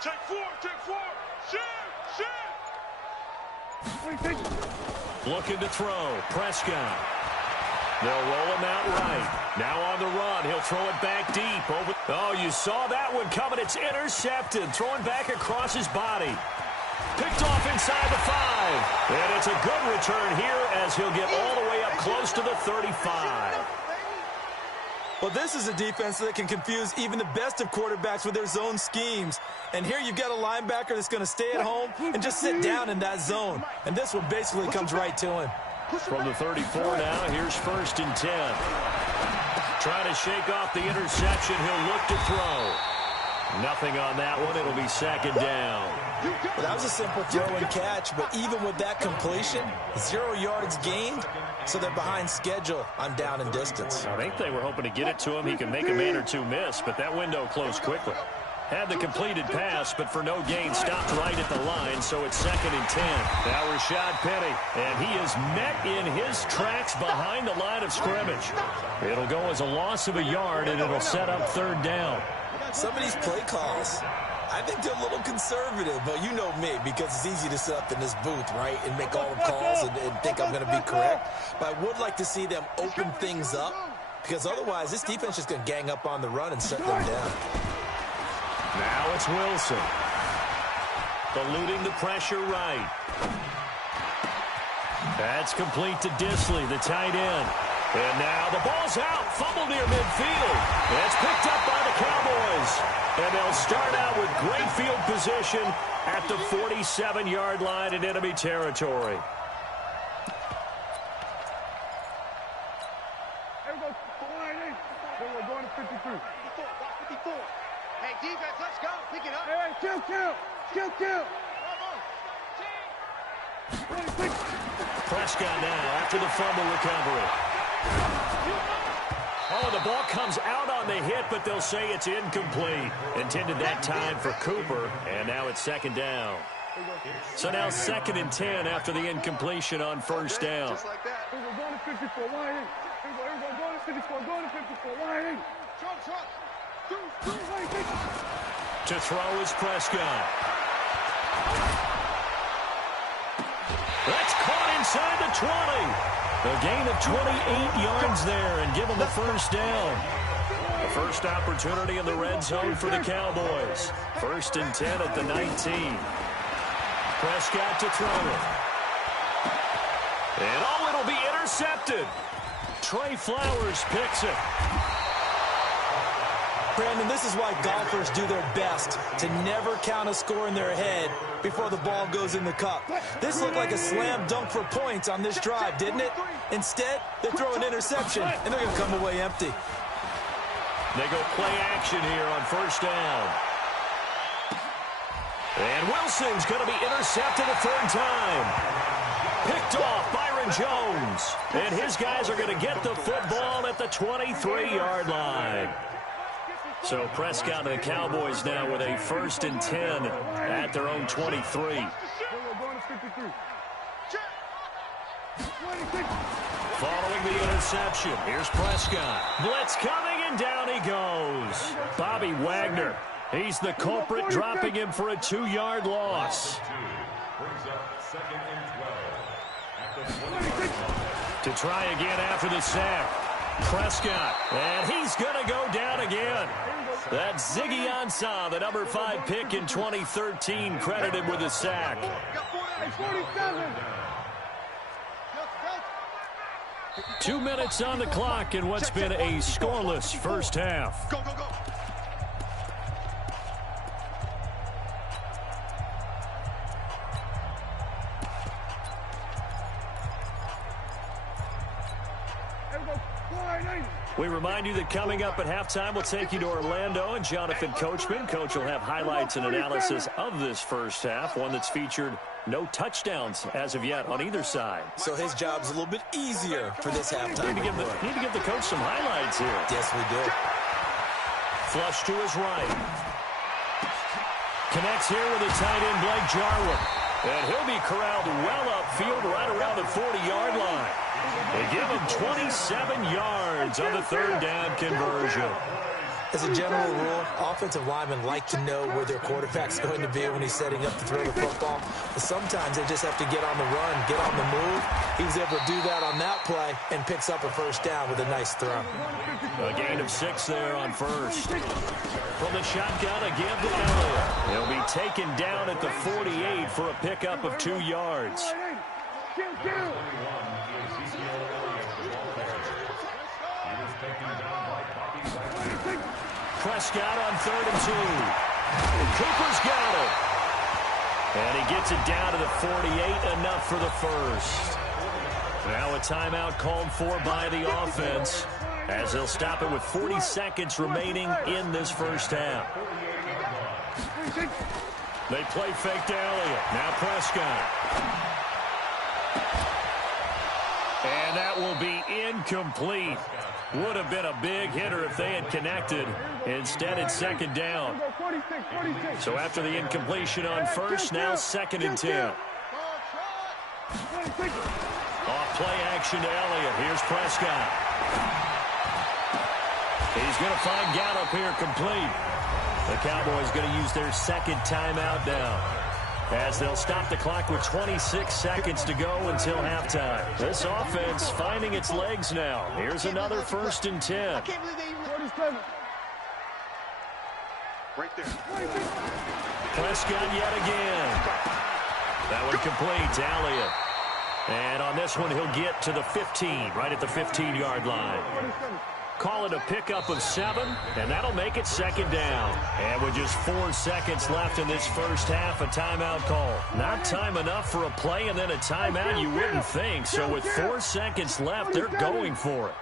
Check four. Shoot. Looking to throw. Prescott. They'll roll him out right. Now on the run. He'll throw it back deep. Oh, you saw that one coming. It's intercepted. Throwing back across his body. Picked off inside the 5. And it's a good return here as he'll get all the way up close to the 35. Well, this is a defense that can confuse even the best of quarterbacks with their zone schemes. And here you've got a linebacker that's going to stay at home and just sit down in that zone. And this one basically comes right to him. From the 34 now, here's 1st and 10. Trying to shake off the interception. He'll look to throw. Nothing on that one. It'll be 2nd down. Well, that was a simple throw and catch, but even with that completion, 0 yards gained, so they're behind schedule on down and distance. I think they were hoping to get it to him. He can make a man or two miss, but that window closed quickly. Had the completed pass, but for no gain, stopped right at the line, so it's 2nd and 10. Now Rashad Penny, and he is met in his tracks behind the line of scrimmage. It'll go as a loss of a yard, and it'll set up 3rd down. Some of these play calls, I think they're a little conservative, but you know me, because it's easy to sit up in this booth, right, and make all the calls and think I'm going to be correct. But I would like to see them open things up, because otherwise this defense is just going to gang up on the run and shut them down. Now it's Wilson. Eluding the pressure right. That's complete to Disley, the tight end. And now the ball's out. Fumble near midfield. It's picked up by the Cowboys. And they'll start out with great field position at the 47-yard line in enemy territory. Here we go. Here we're going to 53. 54. Hey, defense, let's go. Pick it up. Hey, kill. Prescott now after the fumble recovery. Oh, the ball comes out on the hit, but they'll say it's incomplete. Intended that time for Cooper, and now it's second down. So now 2nd and 10 after the incompletion on first down. Just like that. Here we're going to 54. Line 8. Here we go. Going to 54. Going to 54. Line 8. To throw is Prescott. That's caught inside the 20. A gain of 28 yards there and give them a first down. The first opportunity in the red zone for the Cowboys. 1st and 10 at the 19. Prescott to throw it. And oh, it'll be intercepted. Trey Flowers picks it. Brandon, this is why golfers do their best to never count a score in their head before the ball goes in the cup. This looked like a slam dunk for points on this drive, didn't it? Instead, they throw an interception, and they're going to come away empty. They go play action here on first down. And Wilson's going to be intercepted a 3rd time. Picked off Byron Jones. And his guys are going to get the football at the 23-yard line. So Prescott and the Cowboys now with a 1st and 10 at their own 23. Following the interception, here's Prescott. Blitz coming, and down he goes. Bobby Wagner, he's the culprit, dropping him for a 2-yard loss. To try again after the sack. Prescott, and he's going to go down again. That's Ziggy Ansah, the number 5 pick in 2013, credited with a sack. 2 minutes on the clock in what's been a scoreless first half. Go. We remind you that coming up at halftime, we'll take you to Orlando and Jonathan Coachman. Coach will have highlights and analysis of this first half, one that's featured no touchdowns as of yet on either side. So his job's a little bit easier for this halftime. Need to give the coach some highlights here. Yes, we do. Flush to his right. Connects here with the tight end, Blake Jarwin. And he'll be corralled well upfield right around the 40-yard line. They give him 27 yards on the 3rd down conversion. As a general rule, offensive linemen like to know where their quarterback's going to be when he's setting up to throw the football. But sometimes they just have to get on the run, get on the move. He was able to do that on that play and picks up a first down with a nice throw. A gain of 6 there on first. From the shotgun, a give to Elliott. He'll be taken down at the 48 for a pickup of 2 yards. Prescott on 3rd and 2. Cooper's got it. And he gets it down to the 48, enough for the first. Now a timeout called for by the offense, as they'll stop it with 40 seconds remaining in this first half. They play fake to Elliott. Now Prescott. And that will be incomplete. Would have been a big hitter if they had connected. Instead, it's 2nd down. So after the incompletion on first, now 2nd and 10. Off play action to Elliott. Here's Prescott. He's going to find Gallup here complete. The Cowboys going to use their second timeout now, as they'll stop the clock with 26 seconds to go until halftime. This offense finding its legs now. Here's another 1st and 10. I can't believe they even... Right there. Prescott yet again. That one complete to Elliott. And on this one, he'll get to the 15, right at the 15-yard line. Call it a pickup of 7, and that'll make it 2nd down. And with just 4 seconds left in this first half, a timeout call. Not time enough for a play and then a timeout, you wouldn't think. So with 4 seconds left, they're going for it.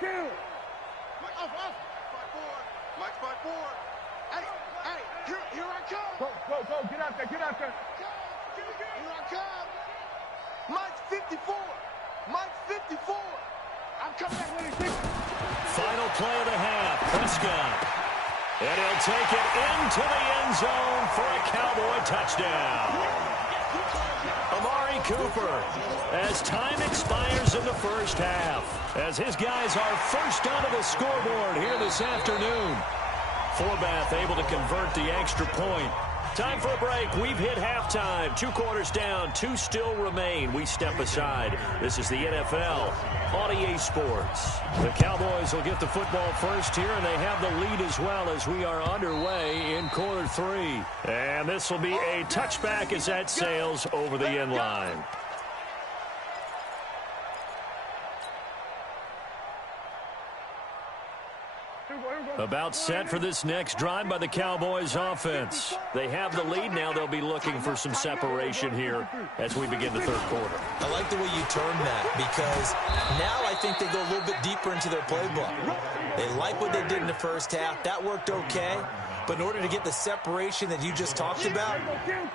Kill. Off. 5-4. Mike 5-4. Hey, here I come. Go. Get out there. Here I come. Mike's 54. I'm coming back with it. Final play of the half. Prescott. And he'll take it into the end zone for a Cowboy touchdown. Amari Cooper, as time expires in the first half, as his guys are first onto the scoreboard here this afternoon. Forbath able to convert the extra point. Time for a break. We've hit halftime. 2 quarters down. 2 still remain. We step aside. This is the NFL on EA Sports. The Cowboys will get the football first here, and they have the lead as well as we are underway in quarter 3. And this will be a touchback as that sails over the end line. About set for this next drive by the Cowboys offense. They have the lead. Now they'll be looking for some separation here as we begin the 3rd quarter. I like the way you term that, because now I think they go a little bit deeper into their playbook. They like what they did in the first half. That worked okay. But in order to get the separation that you just talked about,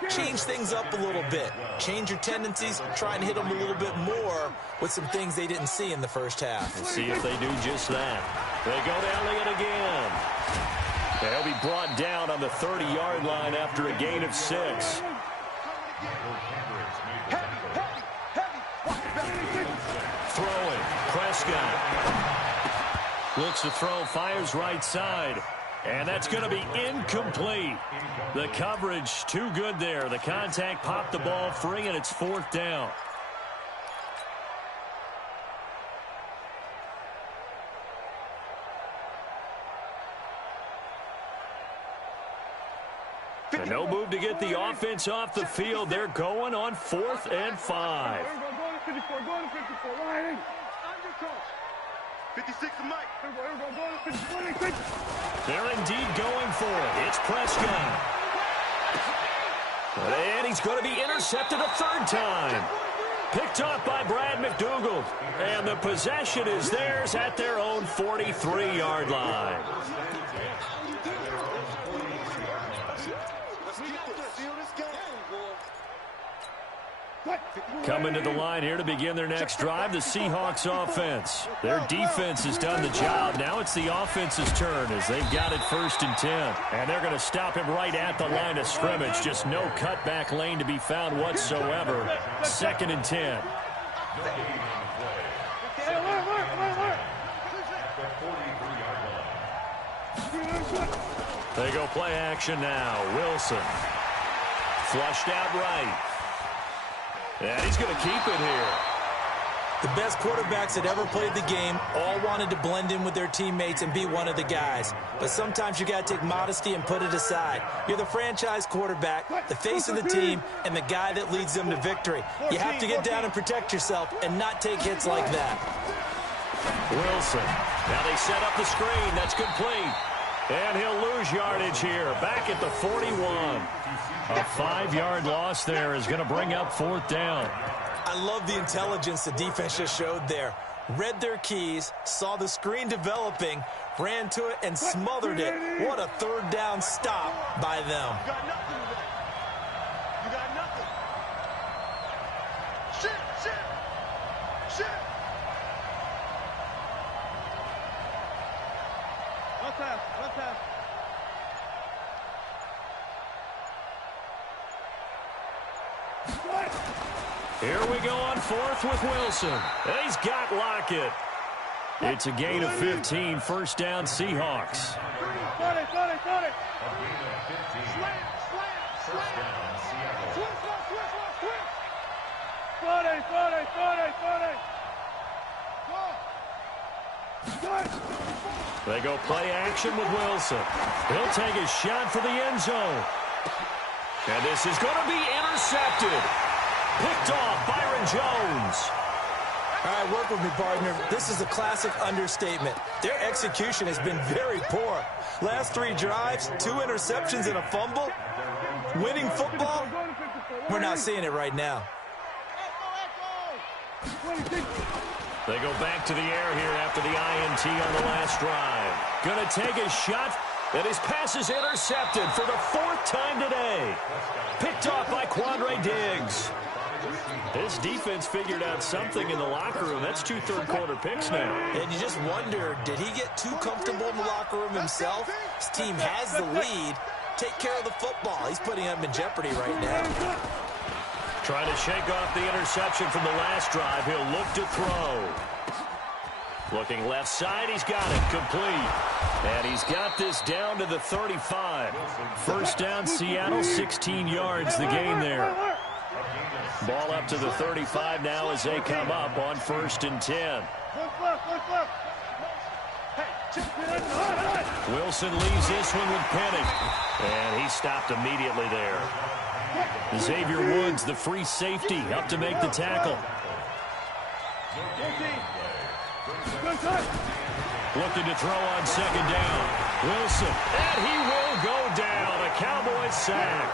change things up a little bit. Change your tendencies, try and hit them a little bit more with some things they didn't see in the first half. We'll see if they do just that. They go to Elliott again. They'll be brought down on the 30-yard line after a gain of 6. Throwing, Prescott. Looks to throw, fires right side. And that's going to be incomplete. The coverage too good there. The contact popped the ball free, and it's 4th down. And no move to get the offense off the field. They're going on 4th and 5. Go to 54. Go to 54. Line in. 56 to Mike. Go to 54. They're indeed going for it. It's Prescott. And he's going to be intercepted a 3rd time. Picked off by Brad McDougald. And the possession is theirs at their own 43-yard line. Coming to the line here to begin their next drive, the Seahawks offense. Their defense has done the job. Now it's the offense's turn as they've got it 1st and 10. And they're going to stop him right at the line of scrimmage. Just no cutback lane to be found whatsoever. 2nd and 10. They go play action now. Wilson. Flushed out right. And he's going to keep it here. The best quarterbacks that ever played the game all wanted to blend in with their teammates and be one of the guys. But sometimes you got to take modesty and put it aside. You're the franchise quarterback, the face of the team, and the guy that leads them to victory. You have to get down and protect yourself and not take hits like that. Wilson. Now they set up the screen. That's complete. And he'll lose yardage here. Back at the 41. A 5-yard loss there is going to bring up 4th down. I love the intelligence the defense just showed there. Read their keys, saw the screen developing, ran to it, and smothered it. What a 3rd down stop by them. You got nothing with that. You got nothing. Shit. One time. Here we go on fourth with Wilson. He's got Lockett. It's a gain of 15, first down Seahawks. They go play action with Wilson. He'll take a shot for the end zone. And this is going to be intercepted. Picked off Byron Jones. All right, work with me, partner. This is a classic understatement. Their execution has been very poor. Last 3 drives, 2 interceptions and a fumble. Winning football? We're not seeing it right now. They go back to the air here after the INT on the last drive. Going to take a shot, and his pass is intercepted for the 4th time today. Picked off by Quandre Diggs. This defense figured out something in the locker room. That's 2 third-quarter picks now. And you just wonder, did he get too comfortable in the locker room himself? His team has the lead. Take care of the football. He's putting them in jeopardy right now. Trying to shake off the interception from the last drive. He'll look to throw. Looking left side. He's got it. Complete. And he's got this down to the 35. First down, Seattle. 16 yards the gain there. Ball up to the 35 now as they come up on 1st and 10. Wilson leaves this one with Penning. And he stopped immediately there. Xavier Woods, the free safety, up to make the tackle. Looking to throw on 2nd down. Wilson, and he will go down. A Cowboys sack.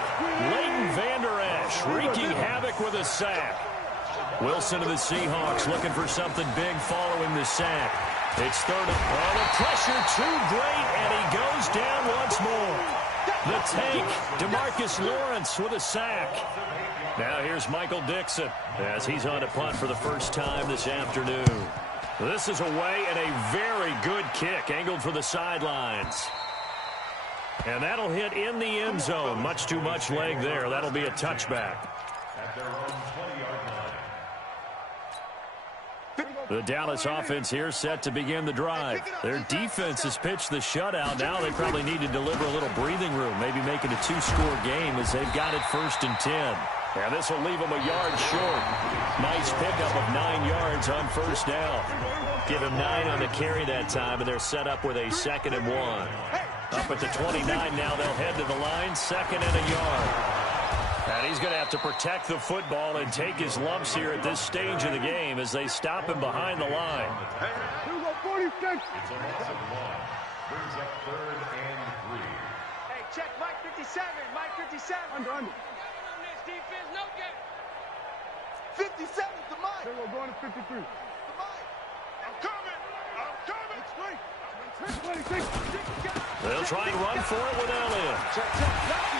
Leighton Vander Esch wreaking havoc with a sack. Wilson of the Seahawks looking for something big following the sack. It's 3rd and the pressure too great, and he goes down once more. The tank, DeMarcus Lawrence with a sack. Now here's Michael Dixon as he's on a punt for the first time this afternoon. This is away and a very good kick angled for the sidelines. And that'll hit in the end zone. Much too much leg there. That'll be a touchback. At their own 20-yard line. The Dallas offense here set to begin the drive. Their defense has pitched the shutout. Now they probably need to deliver a little breathing room, maybe make it a 2-score game as they've got it 1st and 10. And this will leave them a yard short. Nice pickup of 9 yards on 1st down. Give him 9 on the carry that time, and they're set up with a 2nd and 1. Up at the 29 now, they'll head to the line, 2nd and a yard. And he's going to have to protect the football and take his lumps here at this stage of the game as they stop him behind the line. It's a loss of 1. Brings up 3rd and 3. Hey, check Mike 57. Mike 57. Under. Defense, no gap. 57's the Mike. They will go into 53. The Mike. I'm coming. I'm coming. Straight. 26. They'll try and run for it with Elliott. Check. Lucky.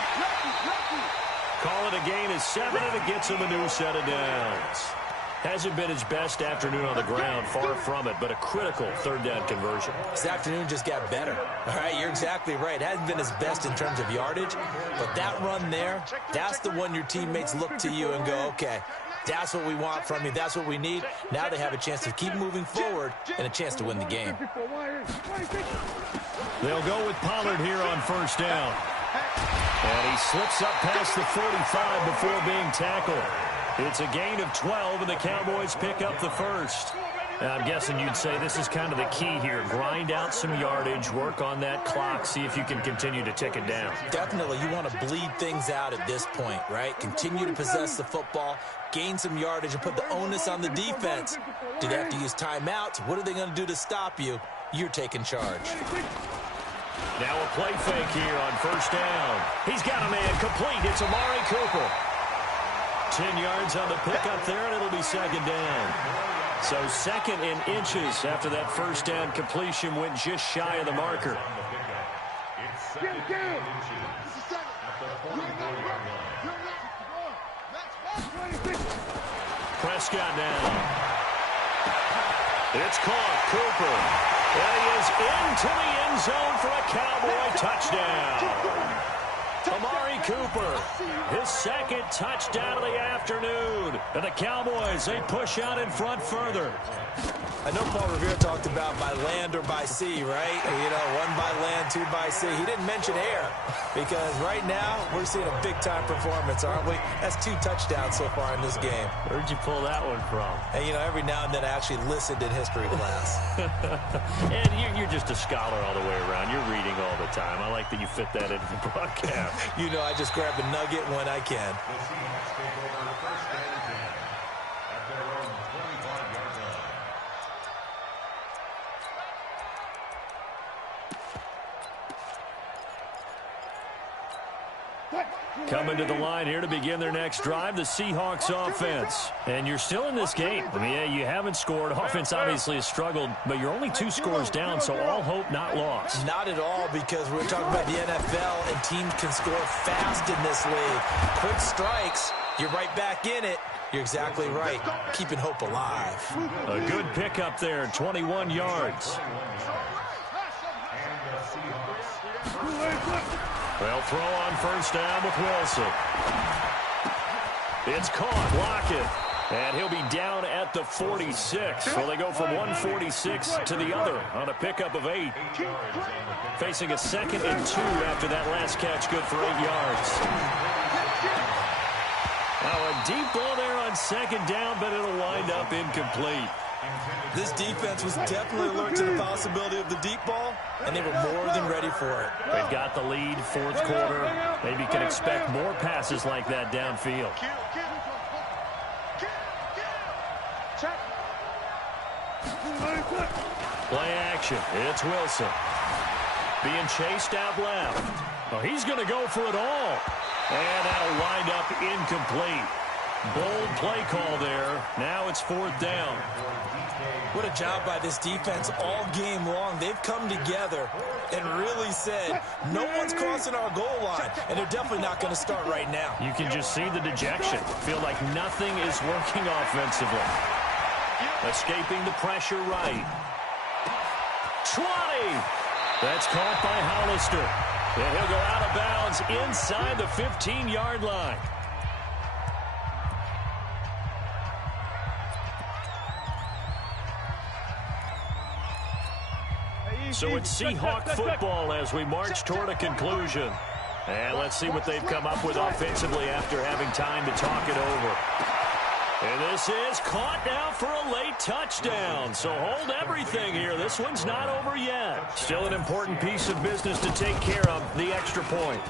Call it a gain of 7, and it gets him a new set of downs. Hasn't been his best afternoon on the ground, far from it, but a critical 3rd down conversion. This afternoon just got better. All right, you're exactly right. It hasn't been his best in terms of yardage, but that run there, that's the one your teammates look to you and go, okay, that's what we want from you. That's what we need. Now they have a chance to keep moving forward and a chance to win the game. They'll go with Pollard here on 1st down. And he slips up past the 45 before being tackled. It's a gain of 12, and the Cowboys pick up the 1st. Now, I'm guessing you'd say this is kind of the key here. Grind out some yardage, work on that clock, see if you can continue to tick it down. Definitely, you want to bleed things out at this point, right? Continue to possess the football, gain some yardage, and put the onus on the defense. Do they have to use timeouts? What are they going to do to stop you? You're taking charge. Now a play fake here on 1st down. He's got a man complete. It's Amari Cooper. 10 yards on the pickup there, and it'll be 2nd down. So 2nd in inches after that 1st down completion went just shy of the marker. It's 2nd and inches at the 44-yard line. Prescott now. It's caught. Cooper. And he is into the end zone for a Cowboy touchdown. Amari Cooper, his second touchdown of the afternoon. And the Cowboys, they push out in front further. I know Paul Revere talked about by land or by sea, right? You know, one by land, two by sea. He didn't mention air because right now we're seeing a big-time performance, aren't we? That's 2 touchdowns so far in this game. Where'd you pull that one from? And, you know, every now and then I actually listened in history class. And you're just a scholar all the way around. You're reading all the time. I like that you fit that into the broadcast. You know, I just grab a nugget when I can. The Seahawks take over first and 10 at their own 25-yard line. Coming to the line here to begin their next drive, the Seahawks offense. And you're still in this game. I mean, yeah, you haven't scored. Offense obviously has struggled, but you're only 2 scores down, so all hope not lost. Not at all, because we're talking about the NFL, and teams can score fast in this league. Quick strikes, you're right back in it. You're exactly right. Keeping hope alive. A good pickup there, 21 yards. They'll throw on first down with Wilson. It's caught, Lockett, and he'll be down at the 46. So they go from 146 to the other on a pickup of 8. Facing a 2nd and 2 after that last catch, good for 8 yards. Now a deep ball there on 2nd down, but it'll wind up incomplete. This defense was definitely alert to the possibility of the deep ball, and they were more than ready for it. They've got the lead, 4th quarter. Maybe can expect more passes like that downfield. Play action. It's Wilson. Being chased out left. Oh, he's going to go for it all. And that'll wind up incomplete. Bold play call there. Now it's 4th down. What a job by this defense all game long. They've come together and really said, no one's crossing our goal line, and they're definitely not going to start right now. You can just see the dejection. Feel like nothing is working offensively. Escaping the pressure right. 20! That's caught by Hollister. And he'll go out of bounds inside the 15-yard line. So it's Seahawk football as we march toward a conclusion. And let's see what they've come up with offensively after having time to talk it over. And this is caught now for a late touchdown. So hold everything here. This one's not over yet. Still an important piece of business to take care of, the extra point.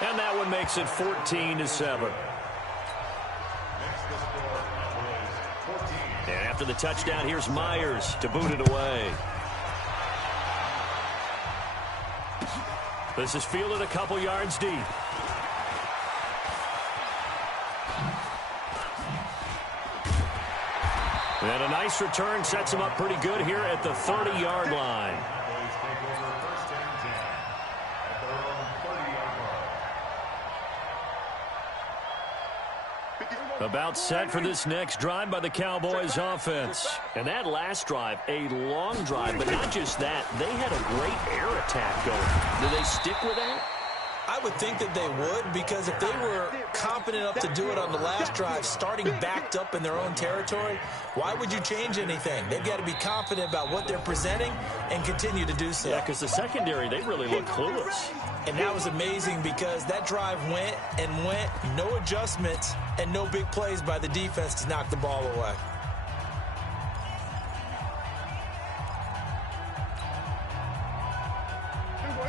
And that one makes it 14-7. And after the touchdown, here's Myers to boot it away. This is fielded a couple yards deep. And a nice return sets him up pretty good here at the 30-yard line. About set for this next drive by the Cowboys offense. And that last drive, a long drive, but not just that. They had a great air attack going. Do they stick with that? I would think that they would, because if they were confident enough to do it on the last drive, starting backed up in their own territory, why would you change anything? They've got to be confident about what they're presenting and continue to do so. Yeah, because the secondary, they really look clueless. And that was amazing because that drive went and went, no adjustments, and no big plays by the defense to knock the ball away.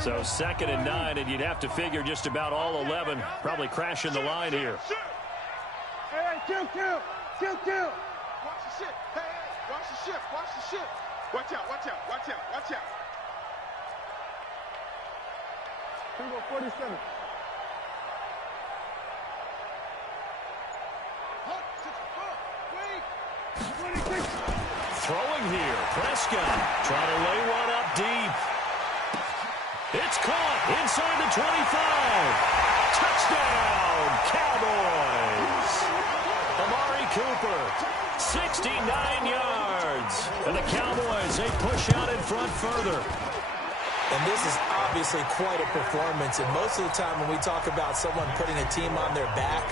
So 2nd and 9, and you'd have to figure just about all 11 probably crashing the line here. Hey, kill. Watch the shit. Hey, watch the shit. Watch out. Here we go, 47. Throwing here, Prescott trying to lay one up deep. It's caught inside the 25. Touchdown, Cowboys. Amari Cooper, 69 yards. And the Cowboys, they push out in front further. And this is obviously quite a performance. And most of the time when we talk about someone putting a team on their back,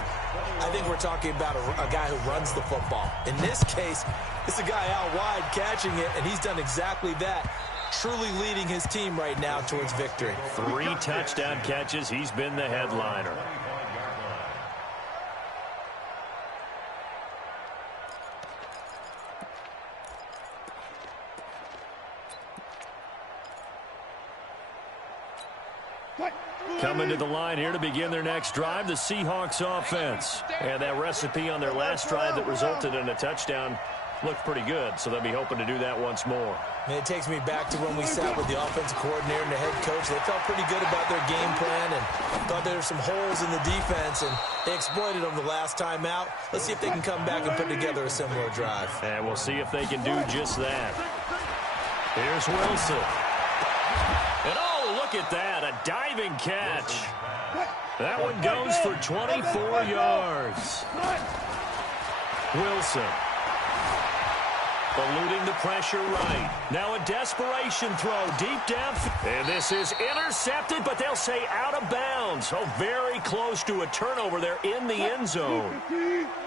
I think we're talking about a guy who runs the football. In this case, it's a guy out wide catching it, and he's done exactly that, truly leading his team right now towards victory. 3 touchdown catches. He's been the headliner. Coming to the line here to begin their next drive, the Seahawks offense. And that recipe on their last drive that resulted in a touchdown looked pretty good, so they'll be hoping to do that once more. And it takes me back to when we sat with the offensive coordinator and the head coach. They felt pretty good about their game plan and thought there were some holes in the defense, and they exploited them the last time out. Let's see if they can come back and put together a similar drive. And we'll see if they can do just that. Here's Wilson. And oh, look at that, a diving catch. That one goes for 24 yards. Wilson. Eluding the pressure right. Now a desperation throw deep down. And this is intercepted, but they'll say out of bounds. Oh, very close to a turnover there in the end zone.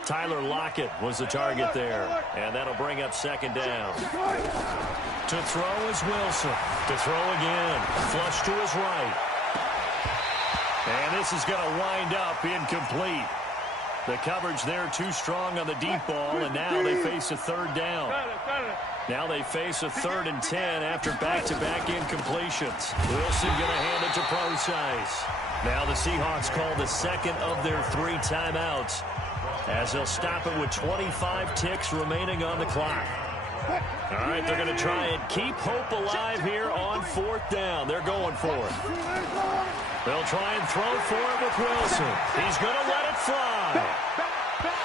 Tyler Lockett was the target there. And that'll bring up second down. To throw is Wilson. To throw again. Flush to his right. And this is going to wind up incomplete. The coverage there too strong on the deep ball, and now they face a third down. Now they face a 3rd and 10 after back-to-back incompletions. Wilson going to hand it to Procise. Now the Seahawks call the second of their 3 timeouts as they'll stop it with 25 ticks remaining on the clock. All right, they're going to try and keep hope alive here on 4th down. They're going for it. They'll try and throw for it with Wilson. He's going to let it fly.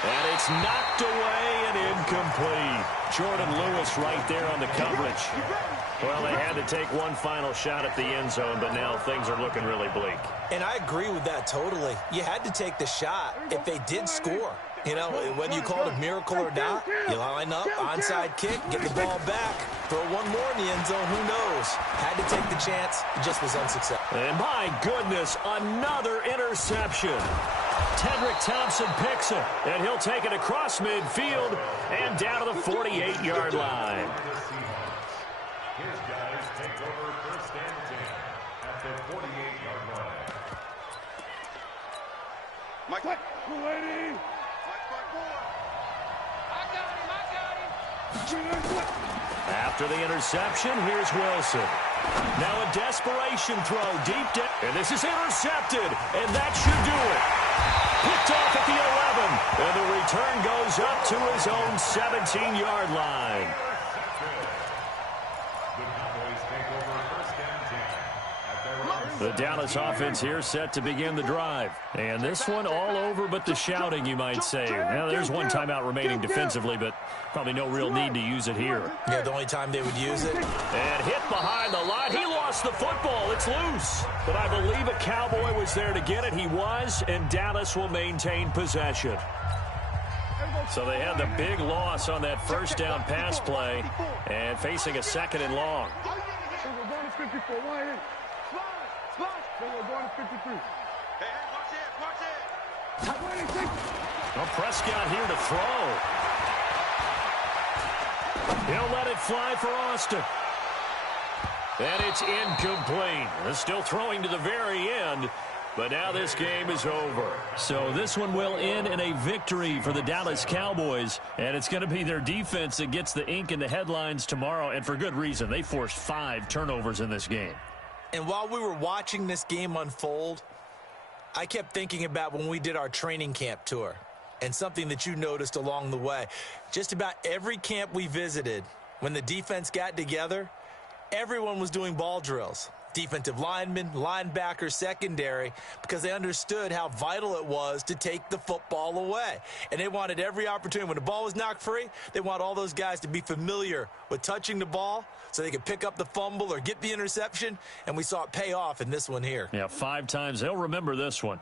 And it's knocked away and incomplete. Jordan Lewis right there on the coverage. Well, they had to take one final shot at the end zone, but now things are looking really bleak. And I agree with that totally. You had to take the shot if they did score. You know, whether you call it a miracle or not, you line up, onside kick, get the ball back, throw one more in the end zone, who knows? Had to take the chance, it just was unsuccessful. And my goodness, another interception. Tedrick Thompson picks it, and he'll take it across midfield and down to the 48-yard line. His guys take over 1st and 10 at the 48-yard line. Mike, Lady. After the interception, here's Wilson. Now a desperation throw deep down. And this is intercepted, and that should do it. Picked off at the 11, and the return goes up to his own 17-yard line. The Cowboys take over 1st and 10 at their own. The Dallas offense here set to begin the drive. And this one all over but the shouting, you might say. Now, there's one timeout remaining defensively, but probably no real need to use it here. Yeah, the only time they would use it. And hit behind the line. He lost the football. It's loose. But I believe a Cowboy was there to get it. He was, and Dallas will maintain possession. So they had the big loss on that 1st down pass play and facing a 2nd and long. We're going to 54. Why in? We're going to 53. hey, watch it. Well, Prescott here to throw. He'll let it fly for Austin. And it's incomplete. They're still throwing to the very end, but now this game is over. So this one will end in a victory for the Dallas Cowboys, and it's going to be their defense that gets the ink in the headlines tomorrow, and for good reason. They forced 5 turnovers in this game. And while we were watching this game unfold, I kept thinking about when we did our training camp tour and something that you noticed along the way. Just about every camp we visited, when the defense got together, everyone was doing ball drills. Defensive linemen, linebackers, secondary, because they understood how vital it was to take the football away. And they wanted every opportunity. When the ball was knocked free, they want all those guys to be familiar with touching the ball so they could pick up the fumble or get the interception, and we saw it pay off in this one here. Yeah, 5 times. They'll remember this one.